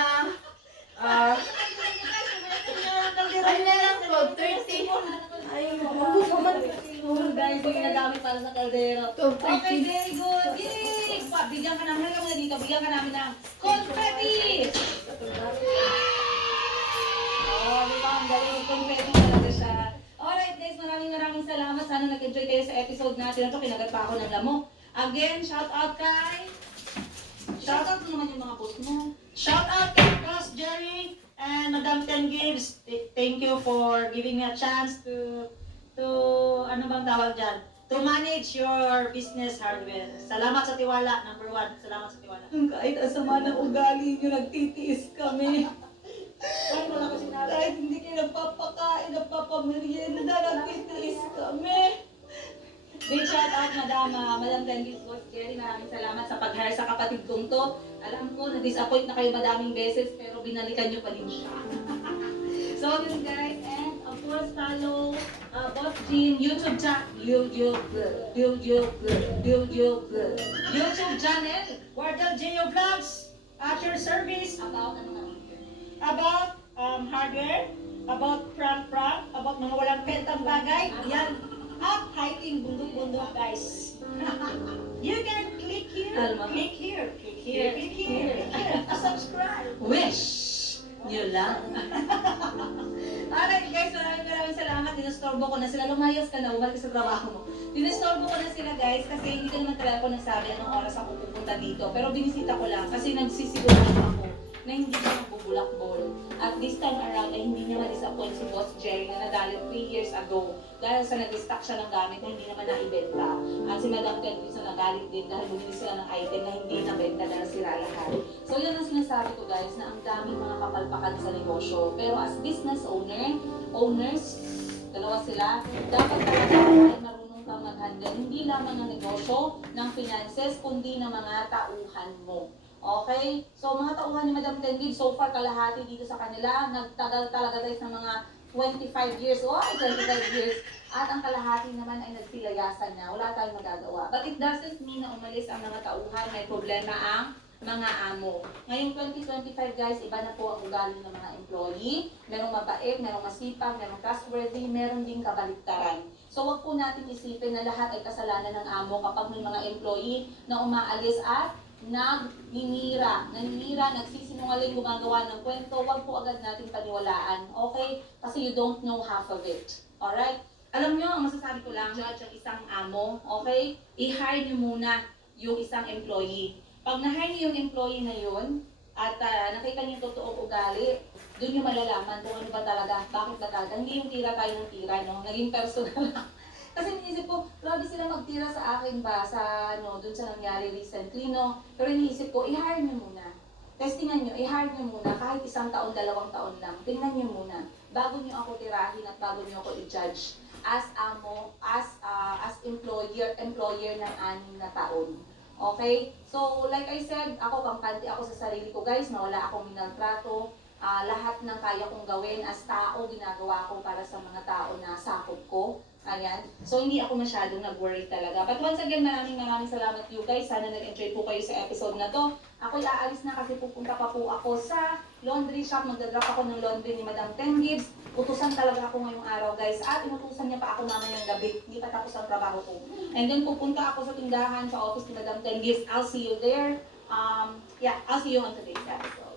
ano na lang po, 30. Ay, Guys, yung ginagamit para sa kaldero. To, Okay, 30. very good. Yay! Bigyan ka namin, halika muna dito, bigyan ka namin ng confetti! Oh, di ba? Ang galing. Confetti talaga siya. Alright guys, maraming salamat. Sana nag-enjoy kayo sa episode natin. Ito, kinagat pa ako ng lamok. Again, shout out kay... Shout out mo naman yung mga post mo. Shout out kay Boss Jerry and Madam Ten Gibbs. Thank you for giving me a chance to ano bang tawag dyan? To manage your business hardware. Salamat sa tiwala, number 1. Salamat sa tiwala. Kahit asama ng ugali nyo, nagtitiis kami. Ay, wala ko sinabi. Kahit hindi kayo nagpapakain, nagpapamerienda, nagtitiis kami. Big shout out, Madam Tendis, Boss Jerry. Maraming salamat sa pag-hire sa kapatid kong to. Alam ko, na-disappoint na kayo madaming beses, pero binalikan nyo pa din siya. So, yun guys, and of course, follow Boss Jean YouTube channel. Wardell J.O. Vlogs at your service About ano naman? about hardware, about prank, about mga walang bentang bagay. Yan. At hiking bundok-bundok guys. You can click here, Alma. click here, click here, click here, click here. Subscribe. Wish nyo lang. Alright guys, maraming salamat. Dinestorbo ko na sila. Lumayas ka na, umalik sa trabaho mo. Dinestorbo ko na sila guys kasi hindi ko naman talaga ako nagsabi anong oras ako pupunta dito. Pero binisita ko lang kasi nagsisigurado ako na hindi na magbubulak-bol. At this time around ay hindi naman disappoint si Boss Jerry na nadali 3 years ago dahil sa nag-stock siya ng gamit na hindi naman naibenta. At si Madam Ted na nagalit din dahil bumili sila ng item na hindi nabenta na nasira lahat. So yun ang sinasabi ko guys na ang daming mga kapalpakan sa negosyo. Pero as business owners, dalawa sila, dapat talaga ay marunong kang mag-handle hindi lamang ng negosyo, ng finances, kundi ng mga tauhan mo. Okay? So, mga tauhan ni Madam Tengid, so far kalahati dito sa kanila. Nagtagal talaga guys ng mga 25 years. Oh, 25 years. At ang kalahati naman ay nagsilayasan na. Wala tayong magagawa. But it doesn't mean na umalis ang mga tauhan. May problema ang mga amo. Ngayong 2025 guys, iba na po ang ugali ng mga employee. Merong mabait, merong masipag, merong trustworthy, meron ding kabaliktaran. So, wag po natin isipin na lahat ay kasalanan ng amo kapag may mga employee na umaalis at naninira, nagsisinungaling, gumagawa ng kwento, wag po agad natin paniwalaan, okay? Kasi you don't know half of it, alright? Alam nyo, ang masasabi ko lang, judge ang isang amo, okay? I-hire nyo muna yung isang employee. Pag na-hire nyo yung employee na yun, at nakita nyo yung totoong ugali, doon nyo malalaman kung ano ba talaga, bakit ba talaga. Hindi yung tira tayo ng tira, no? Naging personal lang. Kasi iniisip ko, grabe sila magtira sa akin ba, sa dun sa nangyari recently, no? Pero iniisip ko, i-hire nyo muna. Testingan nyo, i-hire nyo muna, kahit 1 taon, 2 taon lang. Tingnan nyo muna, bago nyo ako tirahin at bago nyo ako i-judge. as amo, as employer ng 6 na taon. Okay? So, like I said, ako kampante ako sa sarili ko guys, na wala akong minaltrato. Lahat ng kaya kong gawin as tao, ginagawa ko para sa mga tao na sakop ko. Ayan. So, hindi ako masyadong nag-worry talaga. But once again, maraming salamat you guys. Sana nag-enjoy po kayo sa episode na to. Ako'y aalis na kasi pupunta pa po ako sa laundry shop. Magdadrop ako ng laundry ni Madam Ten Gibbs. Utusan talaga ako ngayong araw guys. At inutusan niya pa ako mamayang gabi. Hindi pa tapos ang trabaho ko. And then pupunta ako sa tindahan, sa office ni Madam Ten Gibbs. I'll see you there. Yeah, I'll see you on today's episode.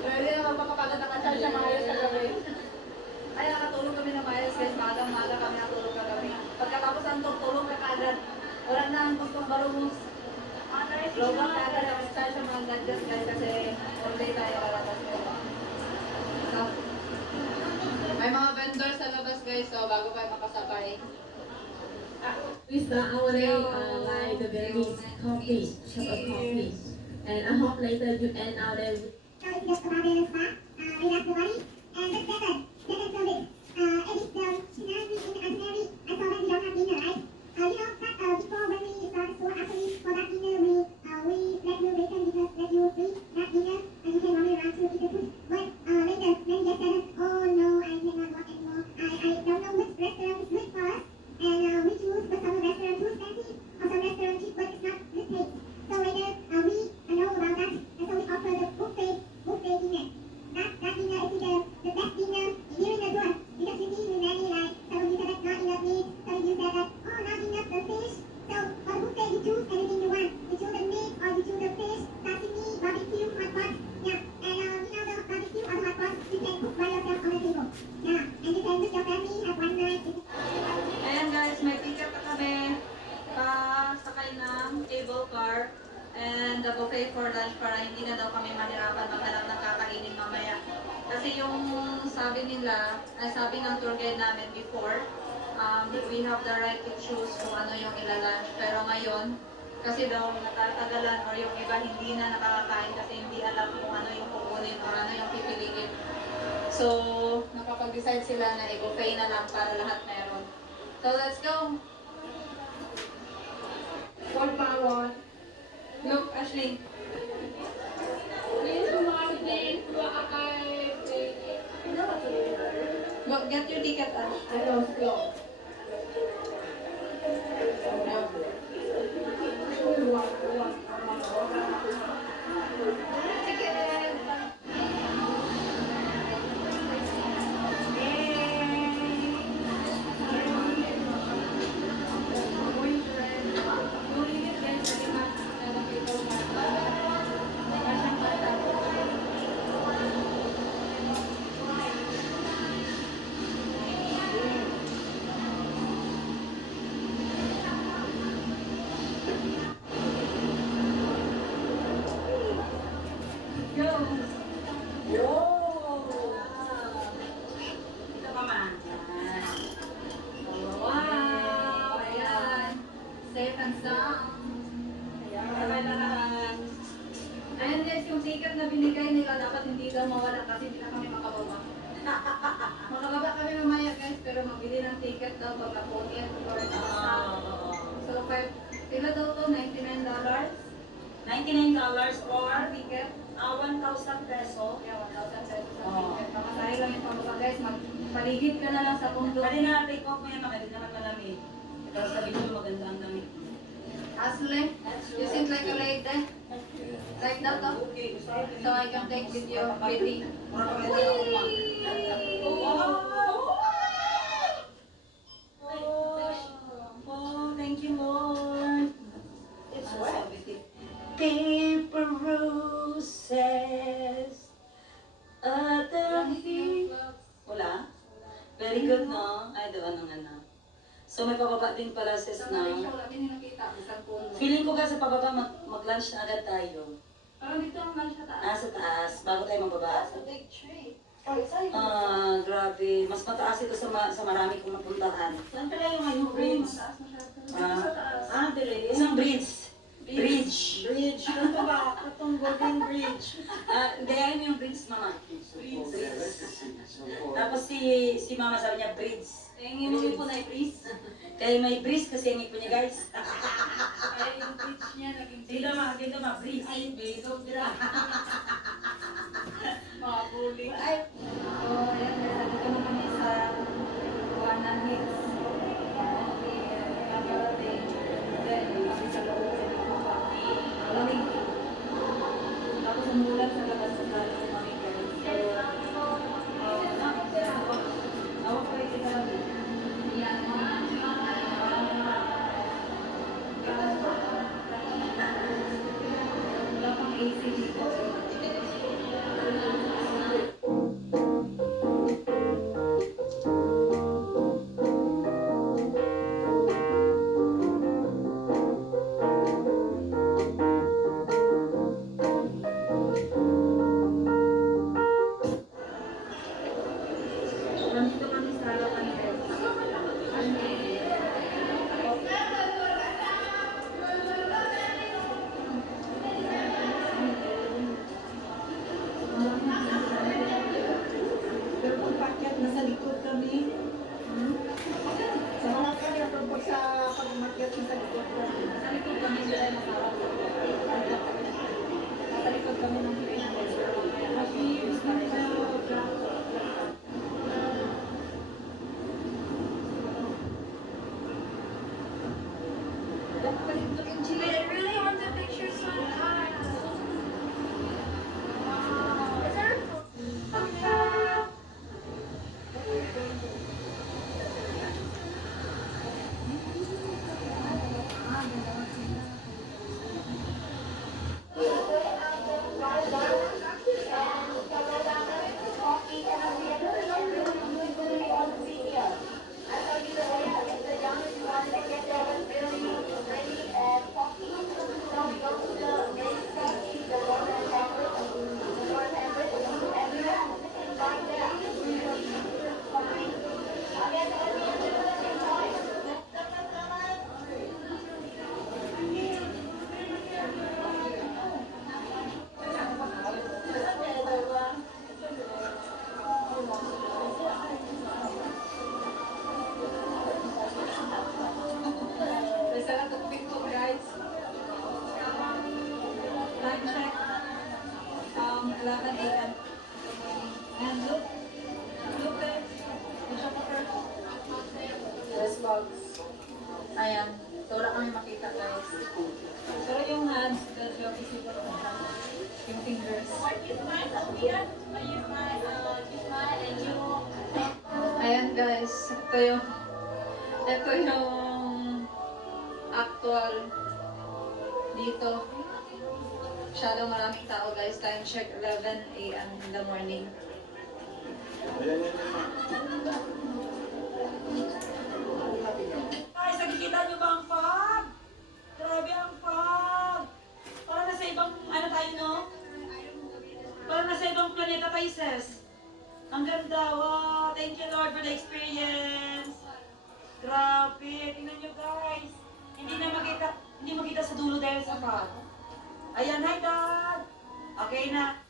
Pwede na magpapakagod na ka siya maayos sa gabi. Ay, nakatulog kami na maayos guys. Maaga kami natulog kagabi. Pagkatapos ang tulog na kagad. Wala na ang gustong balumos. Lobat na agad ang style sa mga gadgets guys kasi all day tayo lalabas ko. So, may mga vendor sa labas guys, so bago kayo makasabay. We start our day like the very coffee, cup of coffee. And I hope later you end our day with So it's just about the spa, relax the body, and the second service, it is the scenery in the itinerary. I saw that we don't have dinner, right? You know, that, before when we start school, actually for that dinner, we let you wait because let you free that dinner, and you can run around to eat the food. But later, when you get settled, oh no, I cannot walk anymore. I don't know which restaurant is good for us, and we choose, but some restaurant too fancy, or some restaurant cheap, but it's not good taste. So later, we know about that, and so we offer the buffet dinner. That dinner is the best dinner here in the door, because you see many like, some of you said that not enough meat, some of you said that, oh, not enough the fish. So for buffet, you choose anything you want. You choose the meat, or you choose the fish, sashimi, barbecue, hot pot. Yeah, and you know the barbecue or the hot pot, you can cook by yourself on the table. Yeah, and you can with your family, have one night. Ayan guys, may ticket na kami sakay ng cable car and the buffet for lunch para hindi na daw kami mahirapan maghanap ng kakainin mamaya. Kasi yung sabi ng tour guide namin before, we have the right to choose kung ano yung ilalunch. Pero ngayon, kasi daw natatagalan or yung iba hindi na nakakakain kasi hindi alam kung ano yung kukunin or ano yung pipiliin. So, nakapag-decide sila na i-buffet na lang para lahat meron. So, let's go! One by one. Look, Ashley. Go, get your ticket, Ash. Wow! Ayan. Safe and sound. Ayan. Ayan guys, yung ticket na binigay nila dapat hindi daw mawala kasi hindi na kami makababa. Makababa kami mamaya guys, pero mabili ng ticket daw pagka po-in or So, iba daw to? $99? $99 for Ticket? 1,000 peso. Yeah, 1,000 pesos ang ticket. Pamasahe lang yung pababa guys, magpaligid ka na lang sa bundok. Pwede na take off mo yan, makadi naman malamig. Pero sa video maganda ang damit. Ashley, you seem like a lady. Like that though? So I can take video pretty. Oh, thank you, Lord. It's wet. Paper roses at the feet. Wala? Very good, no? Ay, doon ang ano. So, may pababa din pala, sis, Sa na. Malaysia, wala din nakita. Isang puno. Feeling ko ka sa pababa, mag-lunch na agad tayo. Parang dito ang lunch sa taas. Sa taas, bago tayo magbaba. That's a big tree. Grabe. Mas mataas ito sa marami kong napuntahan. Saan pala yung ano, bridge? Mataas masyado. Dire. Isang bridge. Bridge. Bridge. Ano pa ba? Itong Golden Bridge. Hindi, ayun yung bridge, mama. Bridge. Tapos si mama sabi niya, bridge. Eh, nginuwi po na i-freeze. Kaya may bridge kasi ang ipo niya, guys. Ay, yung bridge niya naging Dito ma, bridge. Ay, bilog dira. mga bully. Ay! So, ayan, nandito na kami sa Buanan Hills. Then, kami sa loob sa Lupa. Malamig. Tapos umulan sa labas sa lalo kami guys. So, awak pa rin kita lang. Yan. Wala pang AC dito. I really want the picture so bad. Is there a There's a lot of people, guys. Time check. 11 a.m. And look there. Yes, box. Ayan. Wala kami makita, guys. Pero yung hands, medyo visible na. Yung fingers. Ayan, guys. Ito yung actual dito. Masyadong maraming tao, guys. Time check, 11 a.m. in the morning. Guys, nakikita nyo ba ang fog? Grabe ang fog! Parang nasa ibang, ano tayo, no? Parang nasa ibang planeta tayo, sis. Ang ganda, wow! Thank you, Lord, for the experience! Grabe, tingnan nyo, guys. Hindi makita sa dulo dahil sa fog. Ayan, hi, Dad! Okay na.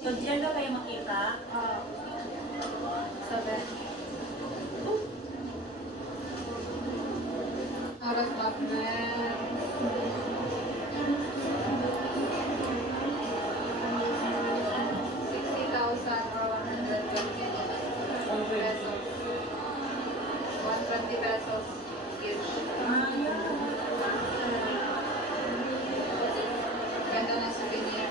So, diyan na kayo makita. Sabi. Harap mapner. 60,000 or 120 pesos. 120 pesos each. Ganda ng souvenir.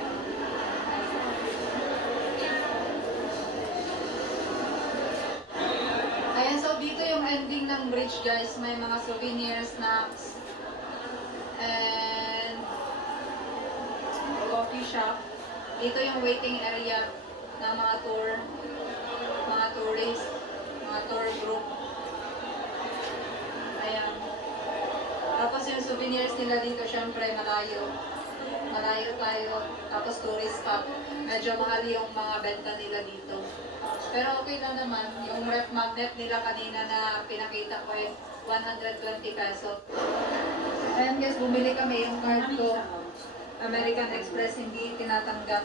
Ayan, so dito yung ending ng bridge, guys. May mga souvenir, snacks, and coffee shop. Dito yung waiting area ng mga tourist, mga tour group. Ayan. Tapos yung souvenirs nila dito, syempre malayo. Malayo tayo. Tapos tourist spot. Medyo mahal yung mga benta nila dito. Pero okay lang naman. Yung ref magnet nila kanina na pinakita ko is 120 pesos. Ayan guys, bumili kami yung card ko. American Express hindi tinatanggap.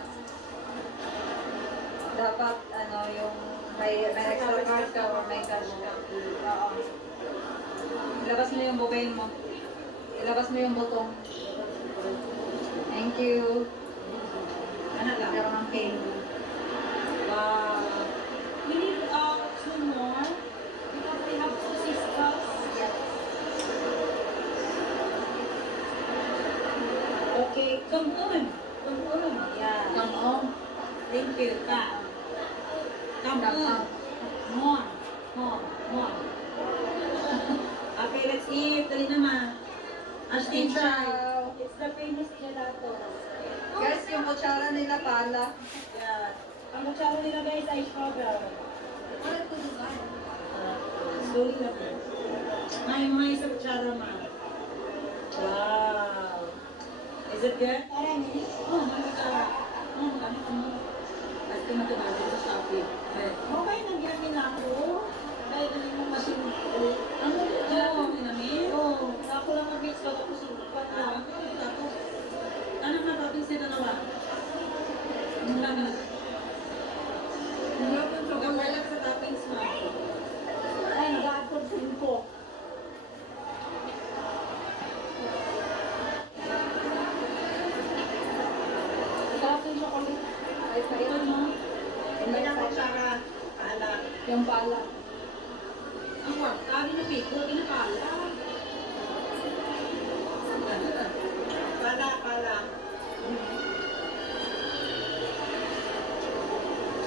Dapat yung may extra card ka or may cash ka. Oo. Ilabas mo yung bouquet mo. Ilabas mo yung butong. Thank you. Ano lang? Pero ng cane. Wow. We need two more because we have two sisters. Okay, come on. Come on. Yeah. Come on. Thank you. Come Come on. on. More. More. More. Okay, let's eat. Dali naman. Ashton, try. Ciao. It's the famous gelato. Guys, yung kutsara nila pala. Yeah. Ang kutsara nila guys ay strawberry. Slowly lang. May isa kutsara ma. Wow. Is it good? Oh, may kutsara. Oh, magkano ka mo? At tumatubali sa Shopee. Okay, nagyan nila ako. Dahil galing mo machine. Ano gelato mo namin? Oo. Ako lang mag-mix ko tapos sukat na. Ano na toppings nito na ba? Ano na? Compare lang sa toppings mo. Ay, Yung pala. Ang kwarta, ginapiko, ginapala. Pala.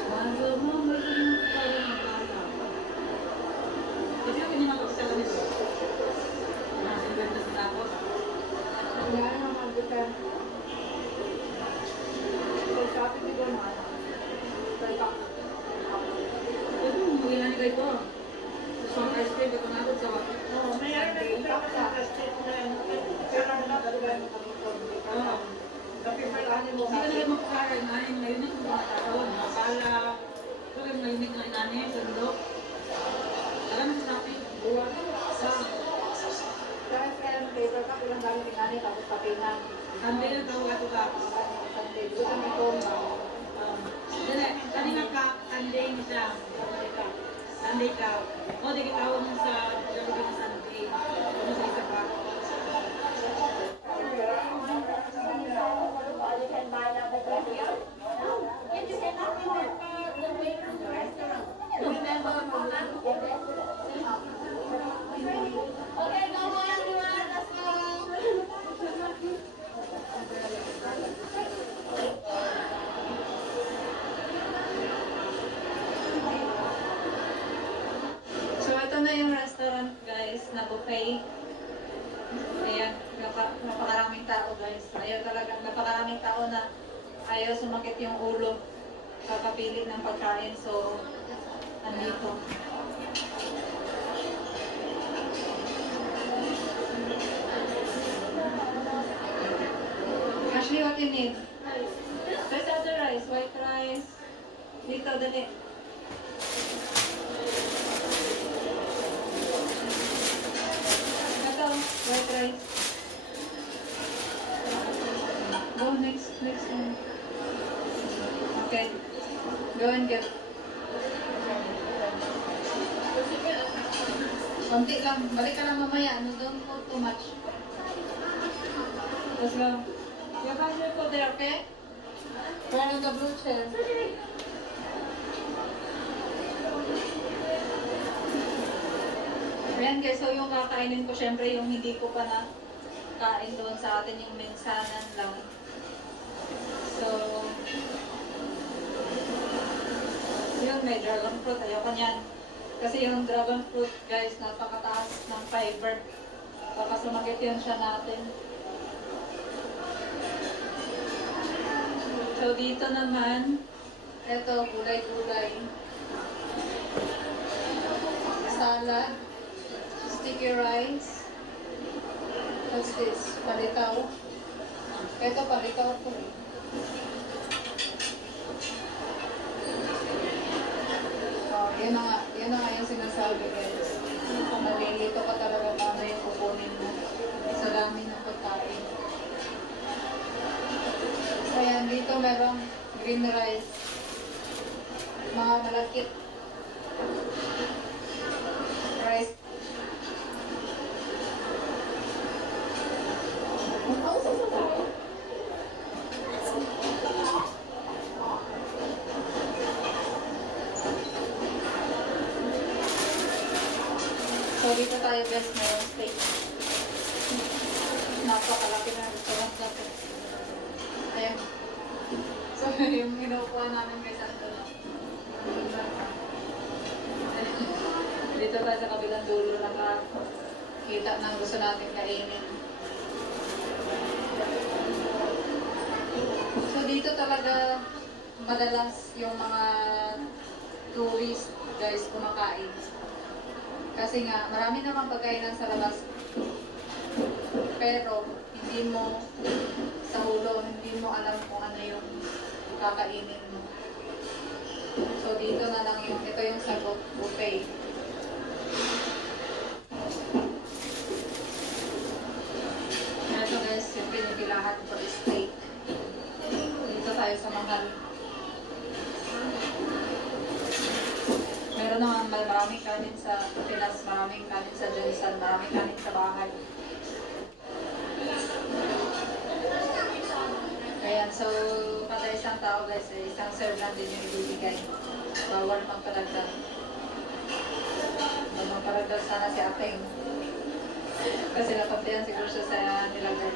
Bago mo, may ginapala ng pala. Kasi ako pinimakagsala nito. Nasa kwenta sa tapos. Yan ang mga ka. So, shopping ni Goma. Talpak. Ito, magiging ka ito. Gusto ang ice cream, ito nabot sa wakit. Oo, may ayun na sa state na yan. Pero ang nagdagay mo kami ko. Oo. Tapi malani mo. Hindi ka naman magkakaroon na yung ngayon ito makakaroon. Makala. Ito yung mahinig na inani, sundok. Alam mo sa akin, buwan. Sa Kaya kaya ng paper cup, ilang dami tingani, tapos papingan. Sunday na tawag ato ka. Sunday, doon kami Goma. Dili, kanina ka, Sunday ni siya. Sunday ka. O, di kitawag mo sa Lalo na Sunday. Ano sa isa pa? So, ito na yung restaurant, guys, na buffet. Ayan, napakaraming tao, guys. Ayaw talaga, napakaraming tao na ayaw sumakit yung ulo kakapilit ng pagkain. So, andito. Ashley, what you need? There's other rice, white rice. Dito, dali. Ito, white rice. Go next one. Okay. Go and get. Konti lang. Balik ka lang mamaya. No, don't go too much. Let's go. You have your food there, okay? Turn on the blue chair. Ayan guys, so yung kakainin ko syempre yung hindi ko pa na kain doon sa atin yung mensanan lang. So, yun, may dragon fruit. Ayoko niyan. Kasi yung dragon fruit guys, napakataas ng fiber. Baka sumakit yun siya natin. So dito naman, eto, gulay-gulay. Salad. Sticky rice. What's this? Palitaw. Ito, palitaw ko. Oh, yun na nga yung sinasabi guys. Malilito ka talaga kung ano yung kukunin mo sa dami ng pagkain. So yan, dito merong green rice. Mga malakit. Rice. So dito tayo guys, mayroong steak. Napakalaki na restaurant natin. Ayan. So yung kinukuha namin guys, ito na. Dito tayo sa kabilang dulo nakakita ng gusto natin kainin. So dito talaga madalas yung mga tourist guys kumakain. Kasi nga, marami namang pagkainan sa labas. Pero, hindi mo sa ulo, hindi mo alam kung ano yung kakainin mo. So, dito na lang yung, ito yung sagot, buffet. Ito guys, yung pinipilahan for steak. Dito tayo sa mahal. Meron naman maraming kanin sa Pinas, maraming kanin sa Johnson, maraming kanin sa bahay. Ayan, so kada isang tao guys, isang serve lang din yung ibibigay. Bawal magpadagdag. maparagdag sana si Apeng. Kasi napapihan siguro siya sa nilagay.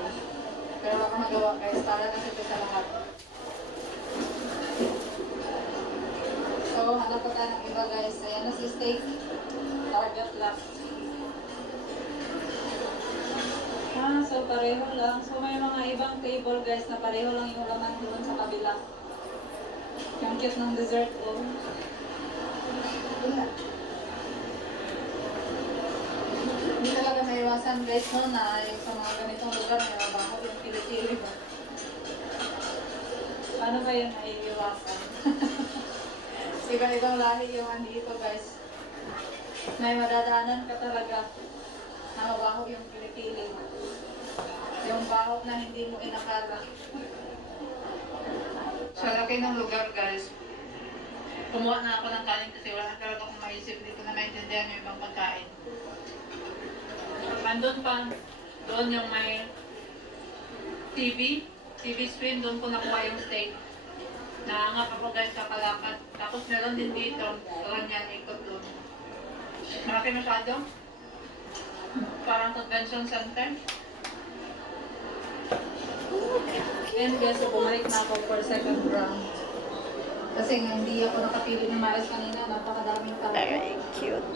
Pero wala akong nagawa guys, para kasi ito sa lahat. So, hanap pa tayo ng iba guys. Ayan na si steak. Target last. So pareho lang. So may mga ibang table guys na pareho lang yung laman doon sa kabila. Yung cute ng dessert ko. Hindi talaga maiwasan guys no na yung sa mga ganitong lugar may mabaho yung pili-pili ba. Paano ba yun naiiwasan? Iba-ibang lahi yung andito guys. May madadaanan ka talaga na mabaho yung pili-pili. Yung baho na hindi mo inakala. Sa laki ng lugar guys. Kumuha na ako ng kanin kasi wala talaga akong maisip dito na maintindihan yung ibang pagkain. Andun pa, doon yung may TV screen, doon ko nakuha yung steak. Naangap ako guys sa Kalakad. Tapos meron din dito, doon yan, ikot doon. Malaki masyado. Parang convention center. And guys, so bumalik na ako for second round. Kasi nga hindi ako nakapili ng maayos kanina, napakadaming tao. Very cute.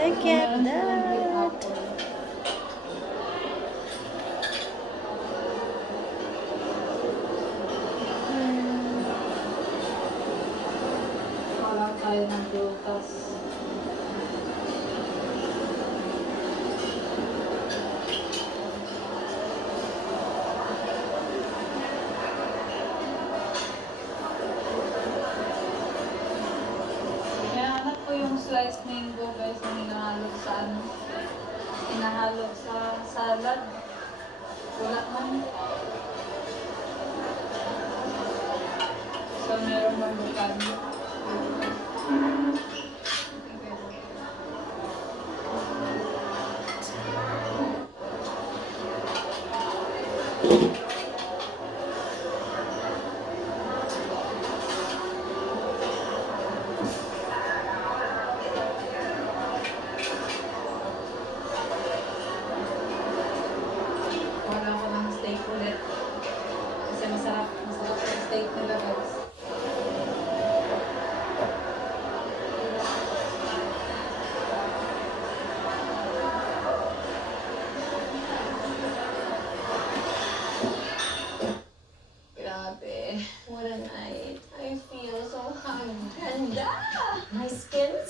Look at that. Wala tayo ng butas. Hanap ko yung sliced mango guys na hinahalog sa ano. Hinahalog sa salad. Wala man. So meron mabukan. Wala ko ng steak ulit. Kasi masarap yung steak nila guys.